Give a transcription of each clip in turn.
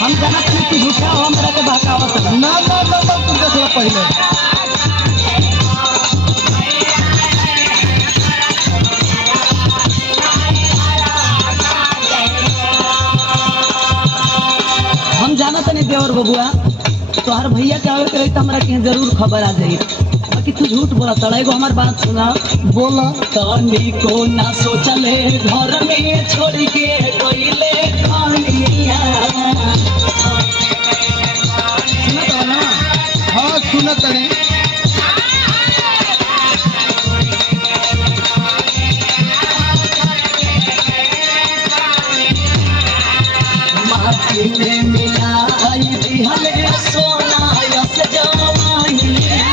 हम जाना तू झूठा हो हमरा के बहकावत ना ना ना तू देखला पहले हम जाना तनी देवर बबुआ तोहर भैया के आवे करे त हमरा के जरूर खबर आ जाई कि तू झूठ बोला तड़ा एगो हमार बात सुना बोला तनी को ना सोचले घर में छोड़ के गईले खानिया सुना तो ना हाँ सुना तने माटी में मिलाई दिहले सोना यस जवानिया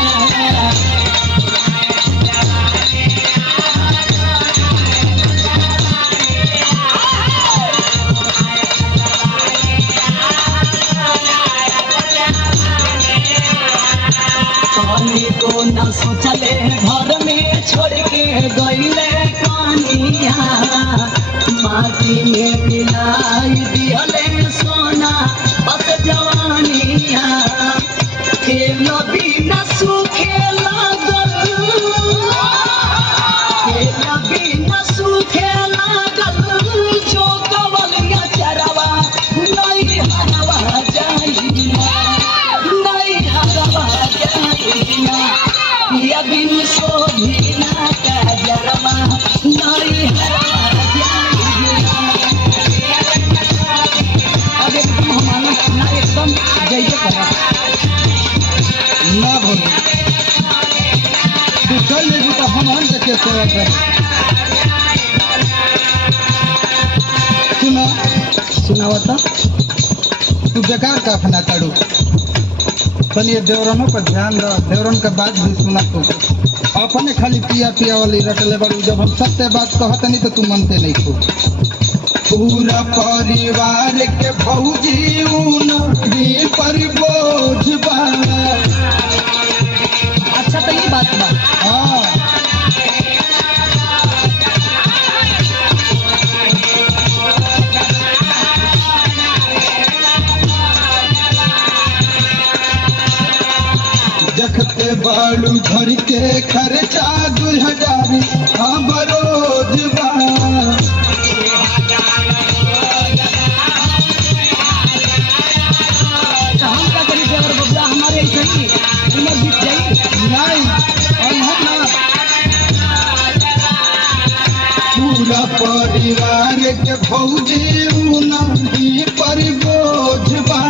को न सोचले घर में छोड़ के गईले कानिया माटी में मिलाई दिहले सोना बस जवानिया खेल बिना सूखे लागल खेल बिना सूखे लागल जो कवलिया चरवा नहीं हरवा जाइया नहीं हरवा जाइया या बिन सोधिना का जरवा नहीं हरवा जाइया अब एकदम हमारा ना एकदम जैसे करा ना बोल तू चल ले तो हम देखे सेवा कर सुना सुनावता तू बेकार का अपना करू तनी देवरनों पर ध्यान दो देवरन का बात भी सुना तू अपने खाली पिया पिया वाली रटले बड़ू जब हम सत्य बात कहत नहीं तो तू मनते नहीं तू पूरा परिवार के भौजी उनकी पर बोझ बा अच्छा तो ये बात बा हाँ देखते बालू घर के खर्चा 2000 हम रोज बा हम का करी देवर बबुआ हमारे ऐसे ही उम्र बीत जाई नहीं और हम ना पूरा परिवार के भौजी उनकी पर बोझ बा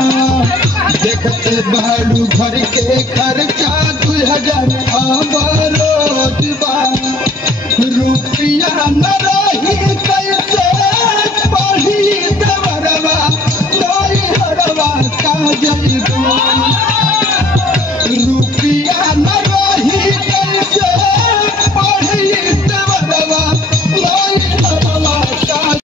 देखते बालू घर के खर्चा 2000 हम रोज बा रुपया न रही कैसे